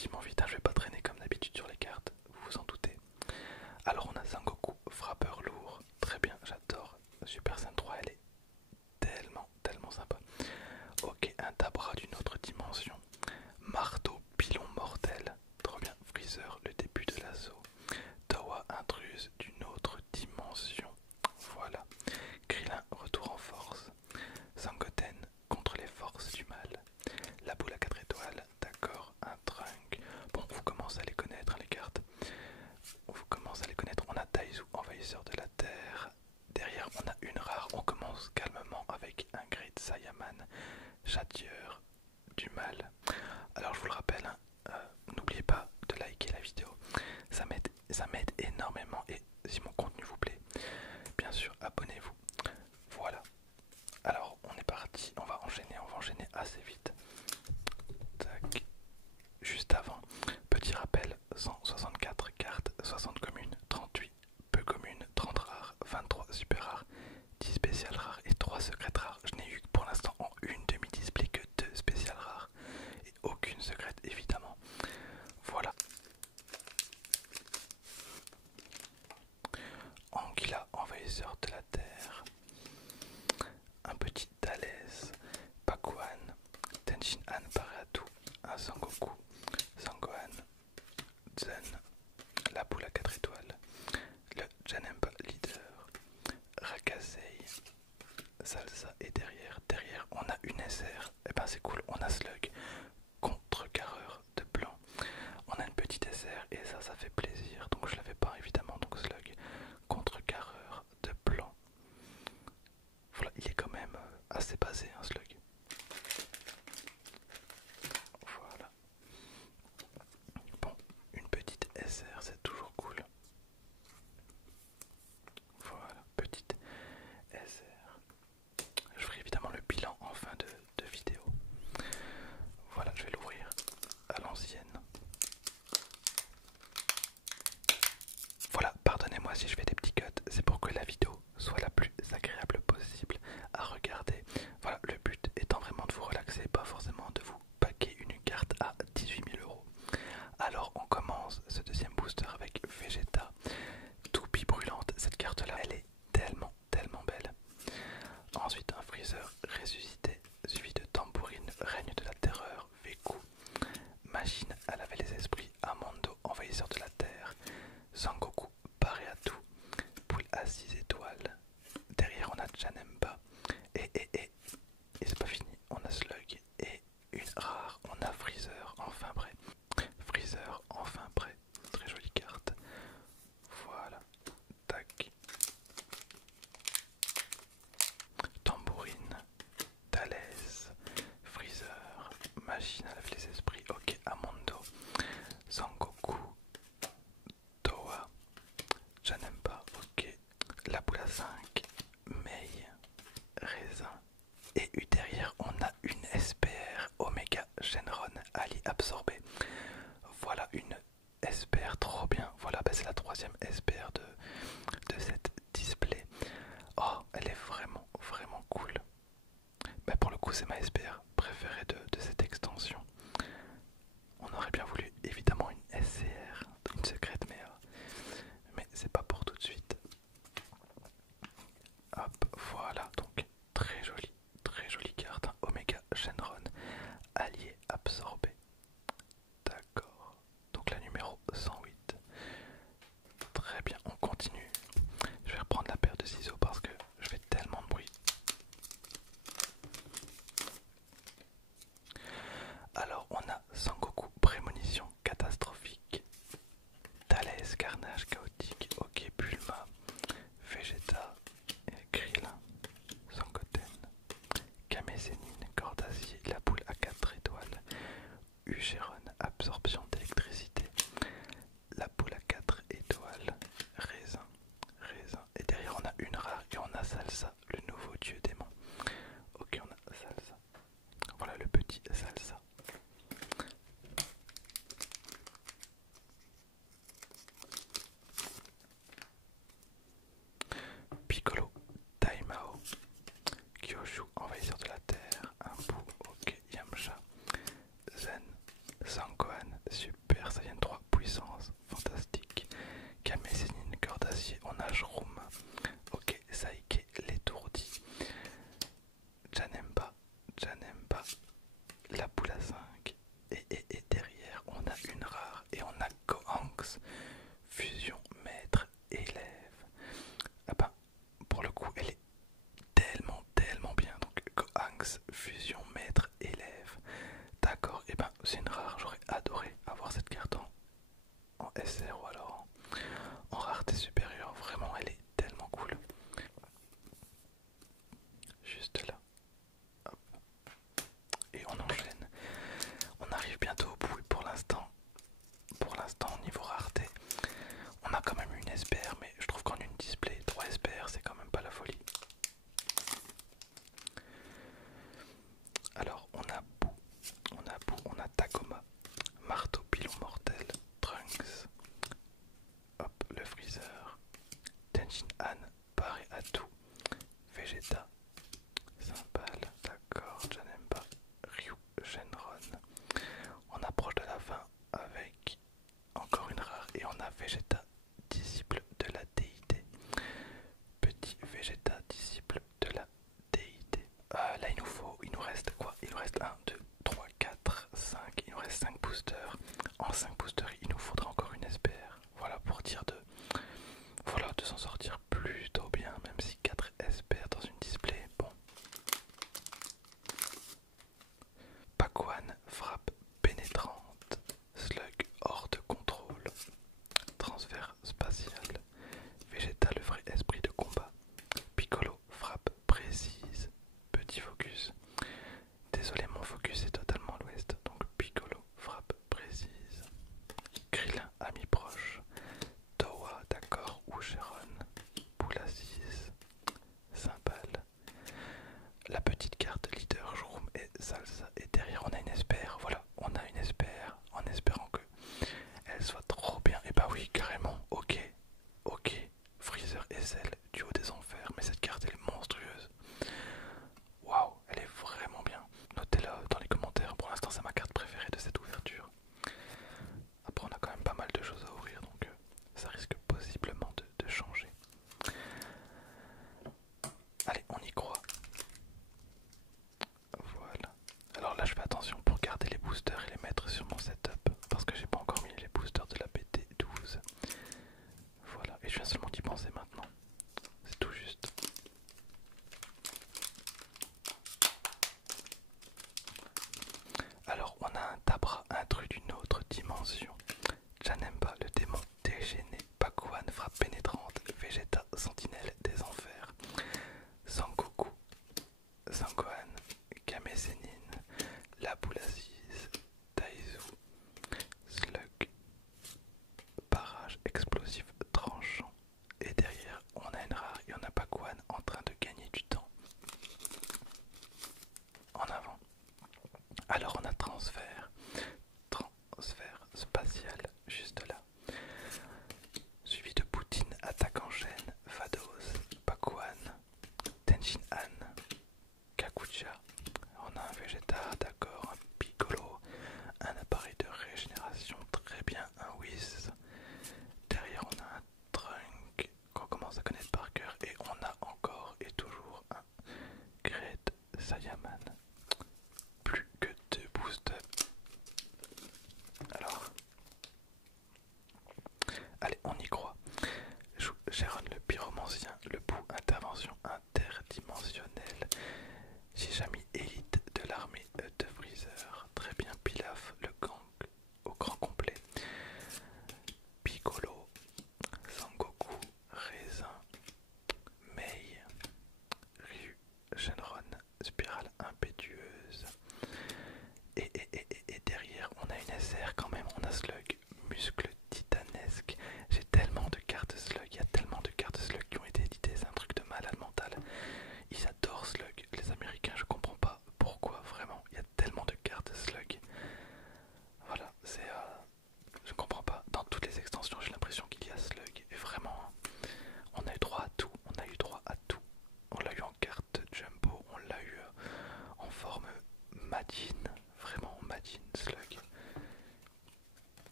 relativement vite, hein, je vais pas traîner comme d'habitude sur les cartes, vous vous en doutez. Alors on a Sangoku, frappeur lourd, très bien, j'adore. Super Saiyan 3, elle est tellement sympa. Ok, un Dabra d'une autre dimension. Marteau, pilon mortel, trop bien. Freezer, le début de l'assaut. Towa, intruse d'une autre dimension. Voilà. Krillin, retour en force. Sangoten, contre les forces du mal. La boule à 4 étoiles, d'accord. Un Trunk. Bon, vous commencez à les connaître, hein, les cartes. Vous commencez à les connaître. On a Taizu, envahisseur de la terre. Derrière, on a une rare. On commence calmement avec un Great Saiyaman, châtieur du mal. Alors, je vous le rappelle, hein, n'oubliez pas de liker la vidéo. Ça m'aide énormément. Et si mon contenu vous plaît, bien sûr, abonnez-vous. Voilà. Alors, on est parti. On va enchaîner assez vite. Tac. Juste avant, petit rappel, 164 cartes, 60 communes, 38 peu communes, 30 rares, 23 super rares, 10 spéciales rares et 3 secrètes rares. Je n'ai eu pour l'instant en une demi-display que 2 spéciales rares et aucune secrète évidemment. Voilà. Anguilla, envahisseur de la terre, un petit Thalès, Pakuan, Tenshinhan Pareatu, un Sangoku, Sangohan, Zen, la boule à 4 étoiles, le Janemba leader, Rakasei, Salsa et derrière on a une SR, et ben c'est cool, on a Slug, contrecarreur de blanc, on a une petite SR et ça fait plaisir, donc je l'avais pas évidemment, donc Slug, contrecarreur de blanc, voilà, il est quand même assez basé un Slug, voilà, bon, une petite SR c'est toujours cool. Voilà, petite SR. Je ferai évidemment le bilan en fin de vidéo. Voilà, je vais l'ouvrir à l'ancienne. Voilà, pardonnez-moi si je fais des petits cuts, c'est pour que la vidéo soit la plus agréable possible à regarder. Voilà, le but étant vraiment de vous relaxer, pas forcément de vous paquer une carte à 18 000 €. Alors on commence ce deuxième booster avec Vegeta, toupie brûlante. Cette carte là, elle est tellement belle. Ensuite un Freezer ressuscité, suivi de Tambourine, règne de la terreur, Veku, machine à laver les esprits, Amando, envahisseur de la terre, Sangoku, Pareatu, poule à 6 étoiles. Derrière on a Janemba, et c'est pas fini, on a Slug et une rare, on a Freezer, enfin prêt. Freezer, enfin prêt, très jolie carte. Voilà, tac. Tambourine, Thalès, Freezer, machine à laver les esprits, ok, Amando, Sangoku, Towa, Janemba, ok, la boule à 5, Mei, Raisin, et derrière on a une SPR, Omega Shenron, Ali absorbé. Voilà une SPR trop bien, voilà, bah c'est la troisième SPR de cette display. Oh, elle est vraiment cool. Bah pour le coup c'est ma SPR préférée de cette extension. On aurait bien voulu évidemment une SCR, une secrète, mais c'est pas pour tout de suite. Hop, voilà, donc très jolie carte, hein. Omega Shenron, allié absorbé. D'accord, donc la numéro 108. Très bien, on continue. Je vais reprendre la paire de ciseaux parce que je fais tellement de bruit. Alors on a Sangoku, prémonition catastrophique, Thalès, carnage chaotique, ok, Bulma, Vegeta, Krillin, Sangoten, Kamezénine, corde d'acier, la boule à 4 étoiles, Ucheron, absorption d'électricité, la boule à 4 étoiles, Raisin, et derrière on a une rare et on a Salsa, le nouveau dieu démon. Ok, on a Salsa, voilà le petit Salsa. Piccolo, Daimao, Kyoshu, envahisseur de la terre, un bout, ok, Yamcha, Zen, Sangohan, Super Saiyan 3 puissance, fantastique. Kame Sennin, cœur d'acier, on a Shroom. Ok, Saike, l'étourdi. Janemba, Janemba, la boule à 5. Et derrière, on a une rare et on a Gohanks. Fusion maître élève. Ah bah, pour le coup, elle est tellement bien. Donc, Gohanks, fusion maître élève. D'accord, et ben c'est une rare, j'aurais adoré avoir cette carte en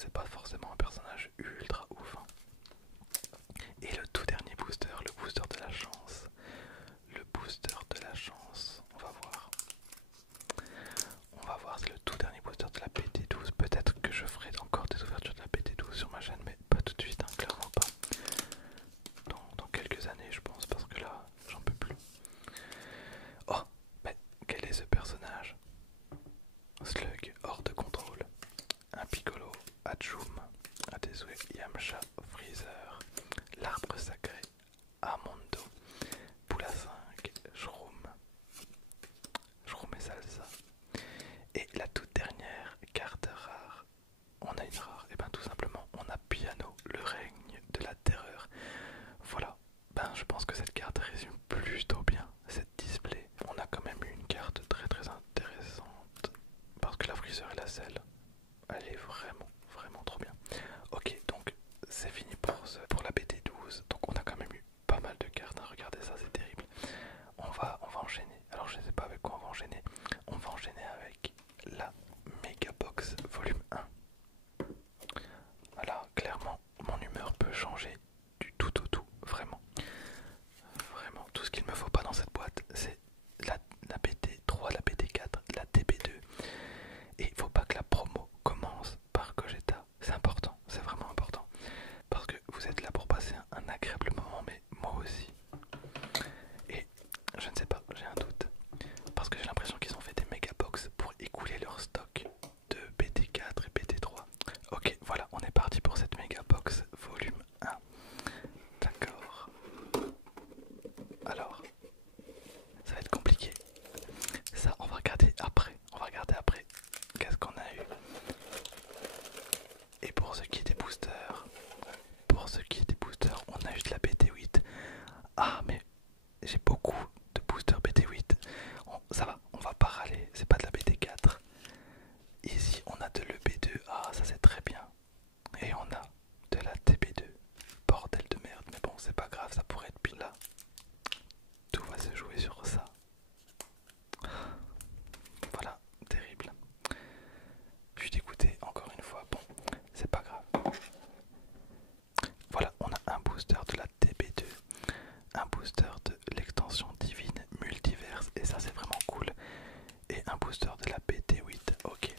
c'est pas forcément un personnage ultra ouf, hein. Et le tout dernier booster, le booster de la chance. Le booster de la chance, on va voir. On va voir, c'est le tout dernier booster de la PT12. Peut-être que je ferai encore des ouvertures de la PT12 sur ma chaîne, mais pas tout de suite, hein, clairement pas. Dans quelques années, je pense, parce que là, j'en peux plus. Oh, mais quel est ce personnage? Slug, hors de contrôle. Un Piccolo, Hachoum, Adesue, Yamcha, Freezer, l'arbre sacré, Amondo, Poula 5, Shroom et Salsa. Et la toute dernière carte rare, on a une rare, et ben tout simplement on a Piano, le règne de la terreur. Voilà, ben je pense que cette carte résume plutôt bien cette display. On a quand même eu une carte très intéressante, parce que la Freezer et la selle, elle est vraiment trop bien. Ok, donc c'est fini pour la BT12, donc on a quand même eu pas mal de cartes, hein. Regardez ça, c'est terrible. On va enchaîner, alors je ne sais pas avec quoi on va enchaîner. On va enchaîner avec la Megabox volume 1. Voilà, clairement, mon humeur peut changer du tout au tout, vraiment. Vraiment, tout ce qu'il me faut pas dans cette boîte, c'est la BT3, la BT4, la TB2. Et il faut pas que la promo commence par Gogeta. C'est important, c'est vraiment important. Parce que vous êtes là pour passer un agréable moment, mais moi aussi. Et je ne sais pas, j'ai un doute. Parce que j'ai l'impression qu'ils ont fait des mégabox pour écouler leur stock de BT4 et BT3. Ok, voilà, on est parti pour cette mégabox volume 1. D'accord. Alors, ça va être compliqué. Ça, on va regarder après. On va regarder après. Qu'est-ce qu'on a eu? Et pour ce qui est des boosters, on a eu de la BT8. Ah, mais j'ai beaucoup de boosters BT8. Ça va, on va pas râler. C'est pas de la BT4. Ici, on a de l'EB2. Ah, ça c'est très bien. Et on a de la TB2. Bordel de merde. Mais bon, c'est pas grave, ça pourrait être pile là. Tout va se jouer sur ça. Voilà, terrible. Je suis dégoûté encore une fois. Bon, c'est pas grave. Voilà, on a un booster de la TB2, un booster de l'extension divine multiverse, et ça c'est vraiment cool. Et un booster de la BT8, ok.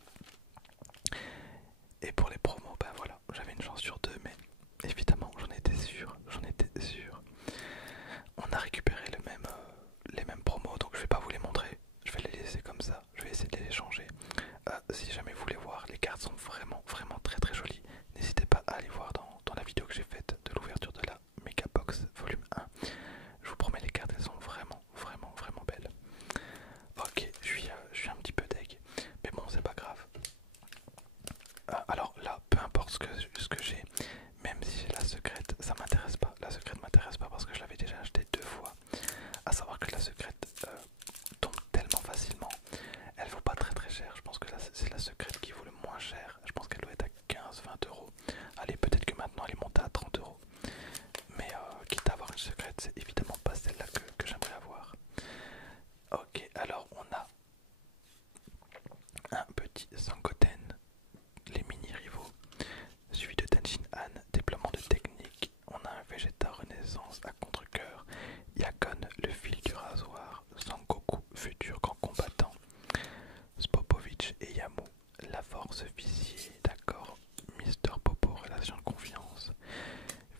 Et pour les promos, ben voilà, j'avais une chance sur deux, mais évidemment j'en étais sûr, On a récupéré les mêmes promos, donc je vais pas vous les montrer, je vais les laisser comme ça, je vais essayer de les changer. Si jamais vous voulez voir, les cartes sont vraiment très jolies. N'hésitez pas à aller voir dans la vidéo que j'ai faite de l'ouverture de la Megabox volume 1. Je vous promets, les cartes elles sont vraiment belles. Ok, je suis un petit peu deg, mais bon, c'est pas grave. Alors là, peu importe ce que j'ai, même si j'ai la secrète, ça m'intéresse pas. La secrète m'intéresse pas parce que je l'avais déjà acheté 2 fois. À savoir que la secrète tombe tellement facilement. Elle vaut pas très cher. Je pense que c'est la secrète qui vaut le moins cher. Je pense qu'elle doit être à 15-20 euros. Allez, peut-être que maintenant elle est montée à 30 euros. Mais quitte à avoir une secrète, c'est évidemment pas celle-là que j'aimerais avoir. Ok, alors on a un petit Sangoten, les mini rivaux, suivi de Tenshin Han, déploiement de technique. On a un Vegeta Renaissance à contre-cœur, Yakon, le fil du rasoir, Sangoku, futur grand combattant, Spopovich et Yamu, la force viciée, d'accord, Mister Popo, relation de confiance,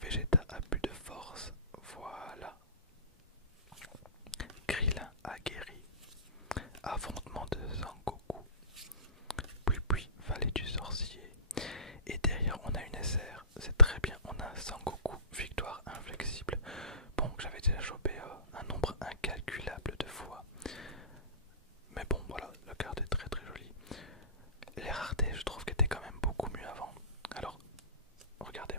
Vegeta, abus de force, voilà, Krillin, aguerri, affrontement de Sangoku, puis vallée du sorcier, et derrière on a une SR, c'est très bien, on a un Sangoku, victoire inflexible, bon que j'avais déjà chopé un nombre incalculable de fois, mais bon voilà, la carte est très jolie. Les raretés je trouve qu'elle était quand même beaucoup mieux avant, alors regardez,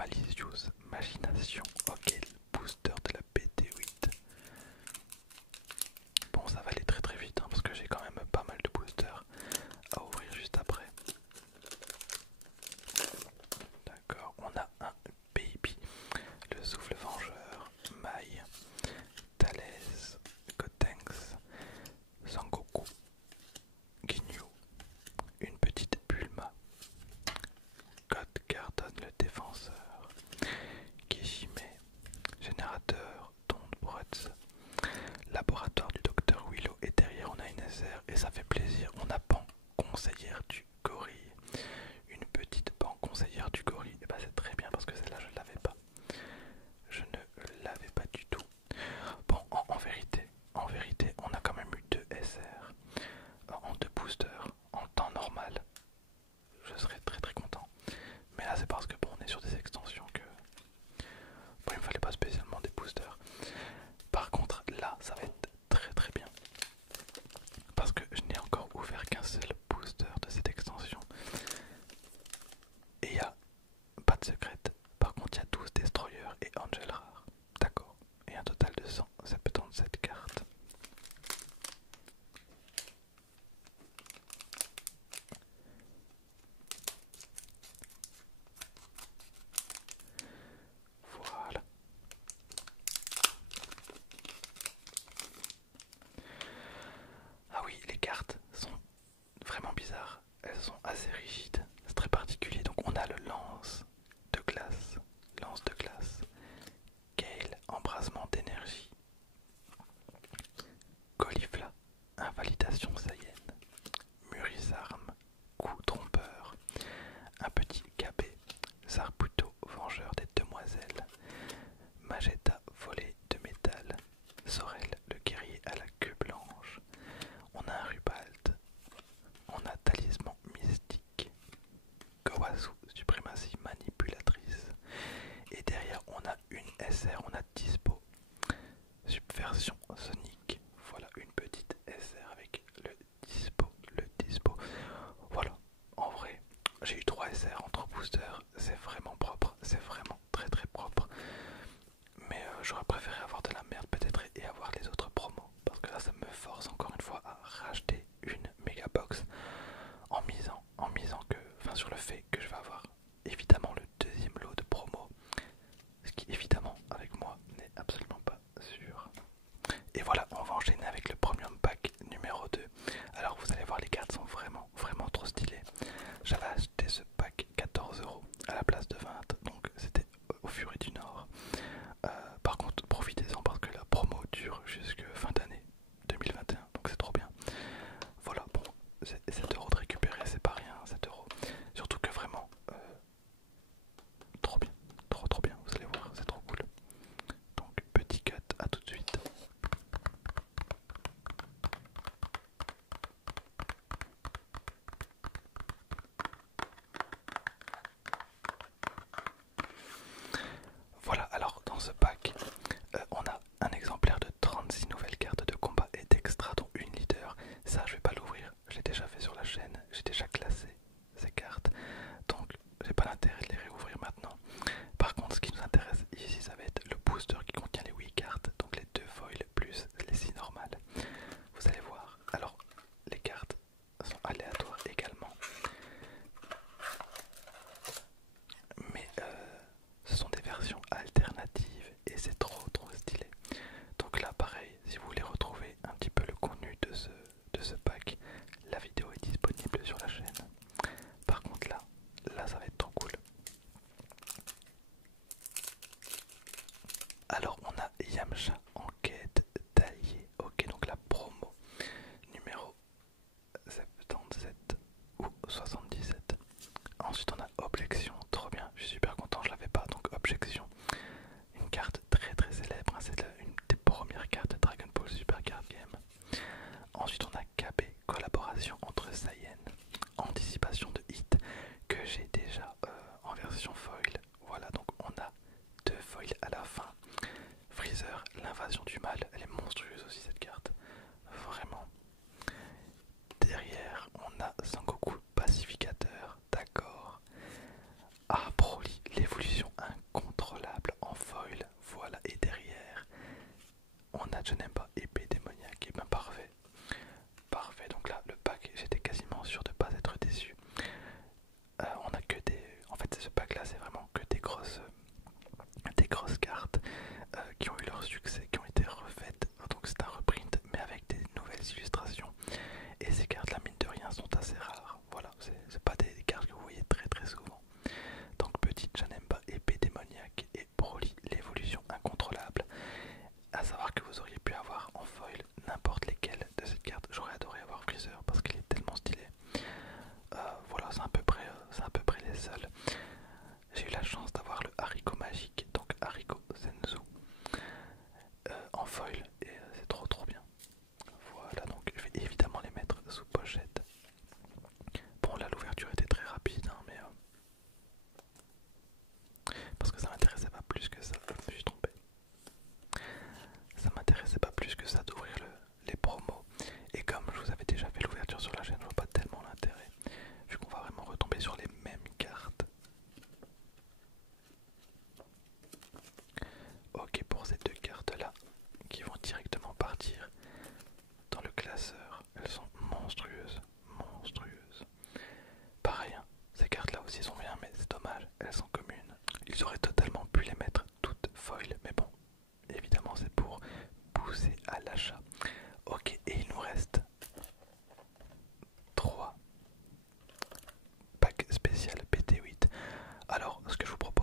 Malicious Machination. Ok, le booster de la BT8. Bon, ça va aller très très vite hein, parce que j'ai quand même pas mal de boosters à ouvrir juste après. D'accord, on a un Baby, le souffle vengeur, Mai, Thales, Gotenks, Sangoku, Ginyu, une petite Bulma, God Gardon le défenseur, Kishime, générateur, Tonbretz, laboratoire du docteur Willow, et derrière on a une SR et ça fait plaisir, on a Pan, conseillère du gorille, une petite Pan, conseillère du gorille, et bah c'est très bien parce que celle-là je ne l'avais pas. Je ne l'avais pas du tout. Bon, en vérité, on a quand même eu 2 SR en 2 boosters en temps normal. Je serais très très content. Mais là, c'est parce que bon, on est sur des extensions que bon, il me fallait pas spécialement des boosters. Par contre, là, ça va être très très bien parce que je n'ai encore ouvert qu'un seul booster de cette extension et il n'y a pas de secrète. Par contre, il y a 12 destroyers et Angel rare. D'accord. Et un total de 177 cartes. Voilà. Ah oui, les cartes sont vraiment bizarres. Elles sont assez rigides. C'est très particulier. Donc on a le lance de glace. Lance de glace. Gale, embrasement d'énergie. Caulifla, invalidation saïenne. Murisarme, coup trompeur. Un petit KB. Zarputo, vengeur des demoiselles. Magetta, volée de métal. Sorel, le guerrier à la queue blanche. On a un Rubald. On a talisman mystique. Kawasu, suprématie manipulatrice. Et derrière, on a une SR, on a Dispo. Subversion sonique. Voilà une petite SR avec le Dispo. Voilà, en vrai, j'ai eu 3 SR en 3 boosters. C'est vraiment propre, c'est vraiment très très propre. Mais j'aurais préféré avoir de la merde peut-être et avoir les autres promos. Parce que là, ça me force encore une fois à racheter une méga box en misant que, enfin, sur le fait que je vais avoir évidemment le deuxième lot de promo, ce qui évidemment avec moi n'est absolument pas sûr. Et voilà, on va enchaîner avec le premium pack numéro 2. Alors vous allez voir, les cartes sont vraiment vraiment trop stylées. J'avais acheté ce pack 14 € à la place de 20, donc c'était au Furie du Nord. Par contre, profitez-en parce que la promo dure jusque fin d'année 2021, donc c'est trop bien. Voilà, bon, 7 € de récupérer, c'est pas rien, 7 €. Surtout que vraiment, trop bien, trop bien, vous allez voir, c'est trop cool. Donc, petit cut, à tout de suite.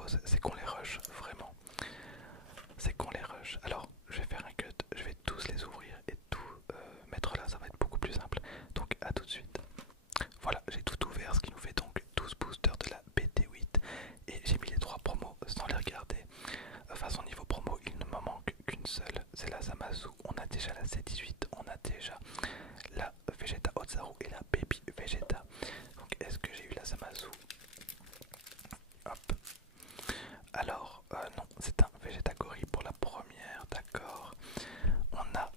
chose, c'est qu'on les rush, vraiment. C'est qu'on les rush. Alors, je vais faire un cut, je vais tous les ouvrir et tout mettre là, ça va être beaucoup plus simple. Donc, à tout de suite. Voilà, j'ai tout ouvert, ce qui nous fait donc 12 boosters de la BT8. Et j'ai mis les 3 promos sans les regarder. Façon niveau promo, il ne m'en manque qu'une seule, c'est la Zamasu. On a déjà la C18, on a déjà la Vegeta Otsaru et la Baby Vegeta. Donc est-ce que j'ai eu la Zamasu? Hop. Alors, non, c'est un Vegeta Gori pour la première, d'accord. On a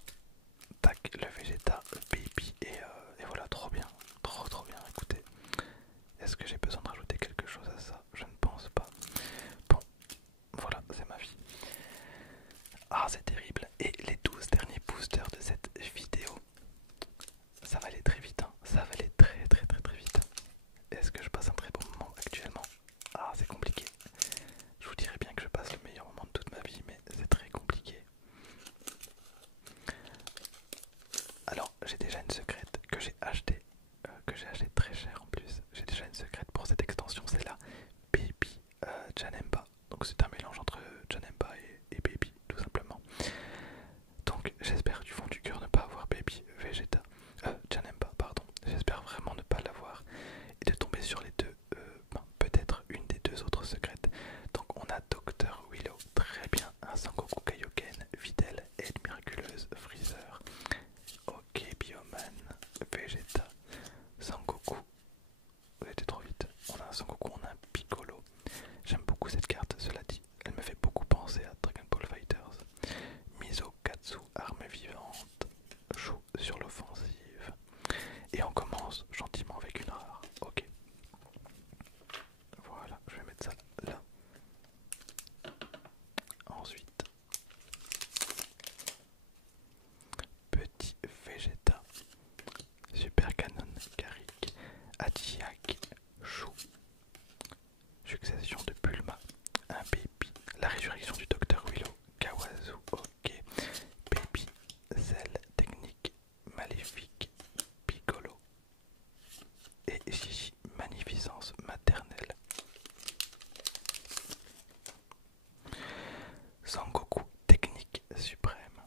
tac, le Vegeta Baby et voilà, trop bien, trop bien, écoutez. Est-ce que j'ai besoin de rajouter quelque chose à ça? Je ne pense pas. Bon, voilà, c'est ma vie. Ah, c'est terrible. Et les 12 derniers boosters de cette vidéo, ça va aller très vite, hein. Ça va aller très vite. Est-ce que je passe un très bon moment actuellement? Ah, c'est compliqué. Je vous dirais bien que je passe le meilleur moment de toute ma vie, mais c'est très compliqué. Alors, j'ai déjà une secrète que j'ai achetée très cher en plus. J'ai déjà une secrète pour cette extension, c'est la Baby Janemba. Donc c'est un mélange entre Janemba et Baby, tout simplement. Donc j'espère du fond du cœur ne pas avoir Baby Vegeta, Janemba, pardon. J'espère vraiment ne pas l'avoir et de tomber sur les deux, peut-être une des deux autres secrètes. Donc on a Dr Willow, très bien, un Sangoku Kaioken, Videl, Aide Miraculeuse, Freezer. Ok, Bioman, Vegeta, Sangoku. Vous été trop vite. On a un Sangoku, on a un Piccolo. J'aime beaucoup cette carte, cela dit. Elle me fait beaucoup penser à Dragon Ball Fighters. Miso Katsu, arme vivante. Chou sur l'offensive. Et on commence gentiment avec une rare. Ok. Voilà, je vais mettre ça là. Ensuite, petit Vegeta. Super Canon, Karik, Adiak, Chou. Succession de Bulma, un Baby, la résurrection du Docteur Willow, Kawazu, ok, Baby, Cell, technique, maléfique, Piccolo, et Gigi, magnificence maternelle. Sangoku, technique suprême.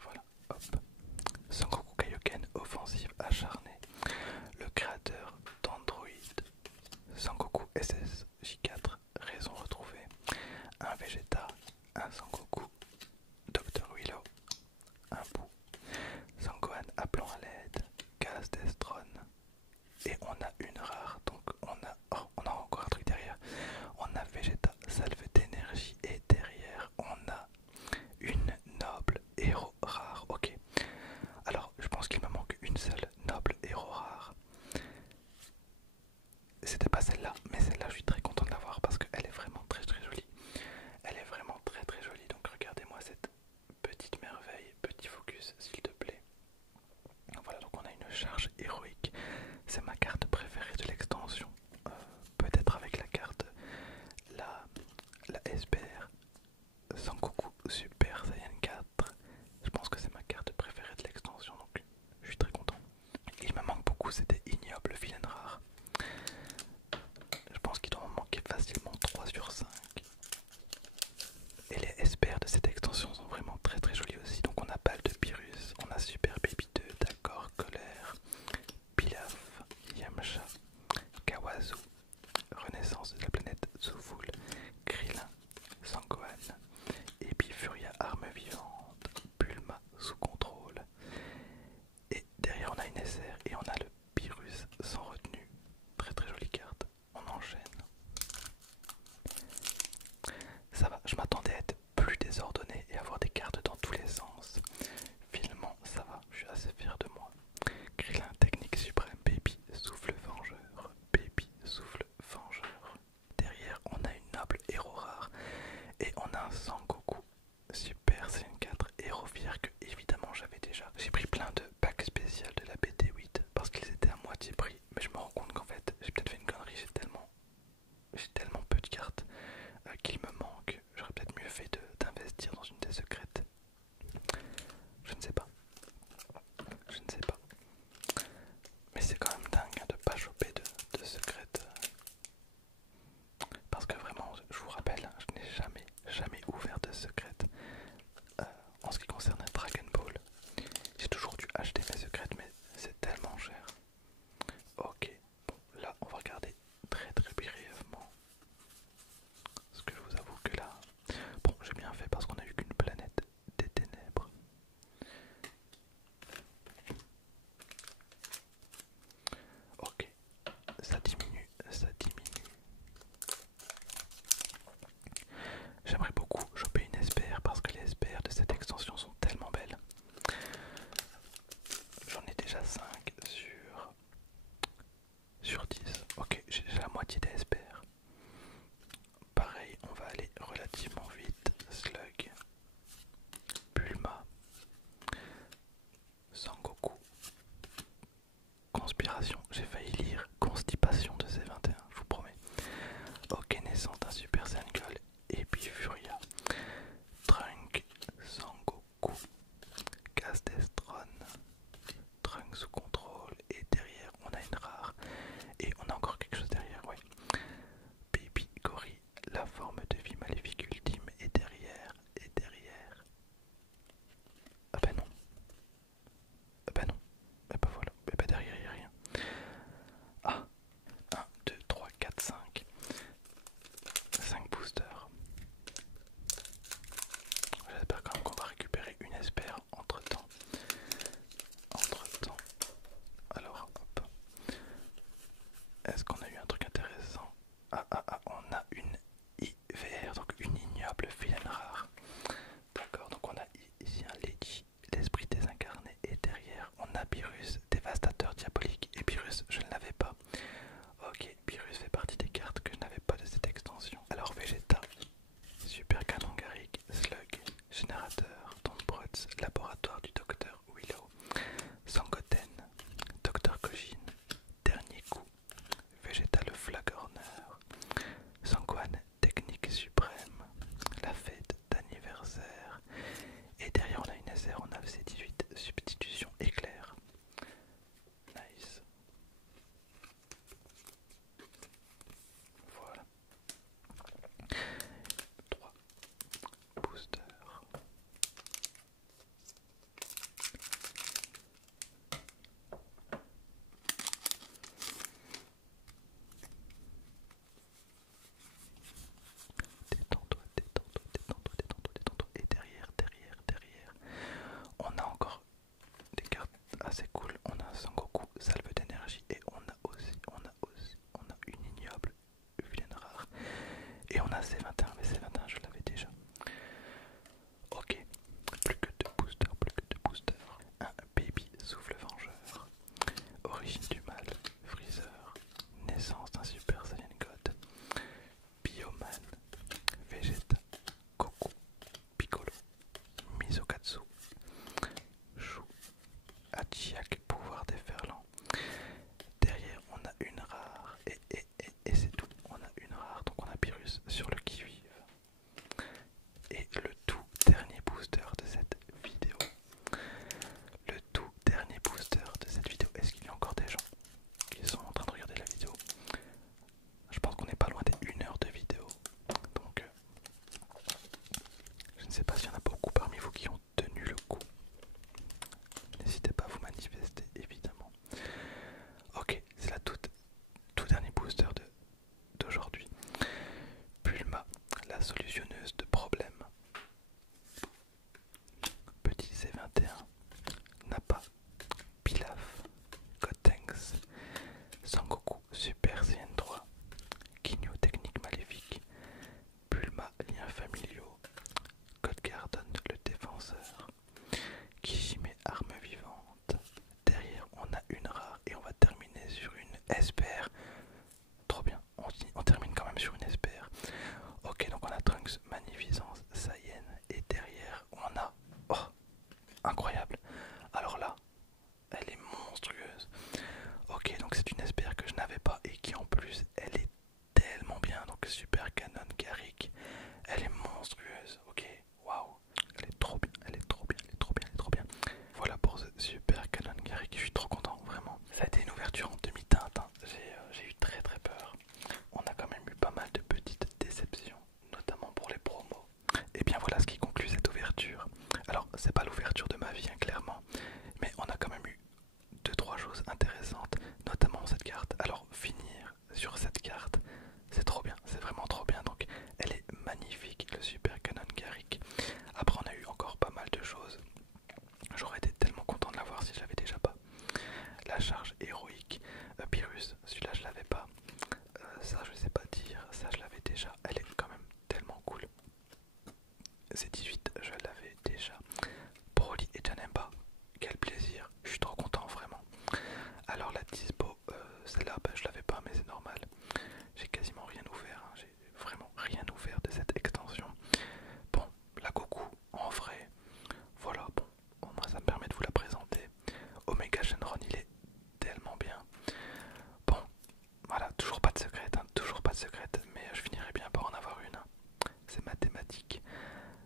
Voilà, hop. Sangoku Kaioken, offensive acharnée. Le créateur d'Android. Sangoku SS J4, raison retrouvée. Un Vegeta, un Sangoku, Dr Willow, un Boo, Sangohan appelant à l'aide, Gaz Destron. Et on a une rare, donc on a encore un truc derrière. On a Vegeta, salve d'énergie, et derrière on a une noble héros rare. Ok, alors je pense qu'il me manque une seule noble héros rare. C'était pas celle-là, mais celle-là je suis très content de l'avoir parce qu'elle est vraiment très jolie. Elle est vraiment très jolie, donc regardez-moi cette petite merveille, petit focus s'il te plaît. Voilà, donc on a une charge héroïque, c'est ma carte préférée de l'extension, peut-être avec la carte, la SPR, Sangoku Super Saiyan 4, je pense que c'est ma carte préférée de l'extension, donc je suis très content. Il me manque beaucoup, c'était ignoble vilaine rare. Je pense qu'il doit en manquer facilement 3 sur 5. Et les SPR de cette extension sont vraiment très jolis aussi. Donc on a Balle de Pyrrhus, on a Super Baby 2, d'accord, Colère, Pilaf, Yamcha, Kawazu, Renaissance de la planète Zuful, Krillin, Sangohan, Epifuria arme vivante, Bulma sous contrôle. Et derrière on a une SR et on a le Pyrrhus sans retenue. Très jolie carte. On enchaîne. Ça va, je m'attendais à être plus désordonné et avoir des cartes dans tous les sens. Finalement, ça va, je suis assez fier de moi. Krillin, technique suprême, Baby, souffle vengeur. Baby, souffle vengeur. Derrière, on a une noble héros rare et on a un Sangoku Super Saiyan 4 héros fier que évidemment j'avais déjà. J'ai pris plein de packs spéciaux de la BT8 parce qu'ils étaient à moitié prix, mais je me rends compte qu'en fait j'ai peut-être fait une connerie, j'ai tellement peu de cartes qu'il me manque. J'aurais peut-être mieux fait d'investir dans une des secrètes. Je ne sais pas. Je ne sais pas. Mais c'est quand même dingue hein, de pas choper de secrètes. Et on a C21, mais C21 je l'avais déjà. Ok, plus que deux boosters, plus que deux boosters. Un baby souffle vengeur. Origine du mal, Freezer. Naissance d'un Super Saiyan God. Bioman, Vegeta, Goku, Piccolo, Misokatsu, Chou, Hachiak, pouvoir déferlant. Derrière on a une rare et c'est tout. On a une rare, donc on a Pyrrhus sur le qui-vive. Et le tout dernier booster de cette vidéo. Le tout dernier booster de cette vidéo. Est-ce qu'il y a encore des gens qui sont en train de regarder la vidéo? Je pense qu'on n'est pas loin des 1 heure de vidéo. Donc je ne sais pas s'il y en a beaucoup parmi vous qui ont tenu le coup. N'hésitez pas à vous manifester évidemment. Ok, c'est la tout dernier booster d'aujourd'hui. Bulma, la solutionneuse de problèmes. Petit C21, Nappa, Pilaf, Gotenks, Sangoku, Super Saiyan 3, Ginyu, technique maléfique, Bulma, liens familiaux, Godgarden, le défenseur, Kijime, arme vivante. Derrière, on a une rare et on va terminer sur une SPR. Trop bien, on termine quand même sur une SPR. Ok, donc on a Trunks, Magnificence, Saiyan, et derrière on a... Oh, incroyable. Alors là, elle est monstrueuse. Ok, donc c'est une SPR que je n'avais pas et qui en plus, elle est tellement bien. Donc Super Canon Garrick, elle est monstrueuse. Ok, waouh, elle est trop bien, elle est trop bien, elle est trop bien, elle est trop bien. Voilà pour ce Super Canon Garrick, je suis trop content, vraiment. Ça a été une ouverture en demi-teinte, hein. J'ai eu très très peur. On a quand même eu pas mal de petites déceptions, notamment pour les promos. Et bien voilà ce qui conclut cette ouverture. Alors c'est pas l'ouverture de ma vie, hein, clairement, mais on a quand même eu 2-3 choses intéressantes, notamment cette carte. Alors finir sur cette carte, c'est trop bien, c'est vraiment trop bien. Donc elle est magnifique, le Super Canon Garrick. Après on a eu encore pas mal de choses. J'aurais été tellement content de l'avoir si je l'avais déjà pas. La charge héroïque, Pyrrhus, celui-là je l'avais pas. Ça je sais pas dire, ça je l'avais déjà. Elle est quand même tellement cool. C18 je l'avais déjà. Broly et Janemba, quel plaisir, je suis trop content vraiment. Alors la dispo, celle-là je l'avais pas mais c'est normal. J'ai quasiment rien ouvert, hein. J'ai vraiment rien ouvert de cette extension. Bon, la Goku en vrai, voilà, bon, au moins ça me permet de vous la présenter. Omega Shenron, il est tellement bien. Bon, voilà, toujours pas de secrète, hein, toujours pas de secrète, mais je finirai bien par en avoir une. C'est mathématique.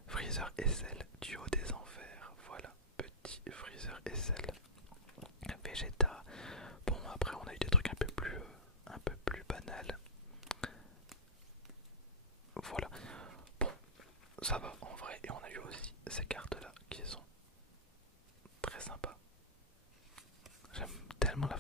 Freezer SL, duo des enfers, voilà, petit Freezer SL. Vegeta, bon après on a eu des trucs un peu plus banals. Voilà, bon, ça va en vrai, et on a eu aussi ces cartes là qui sont très sympas. J'aime tellement la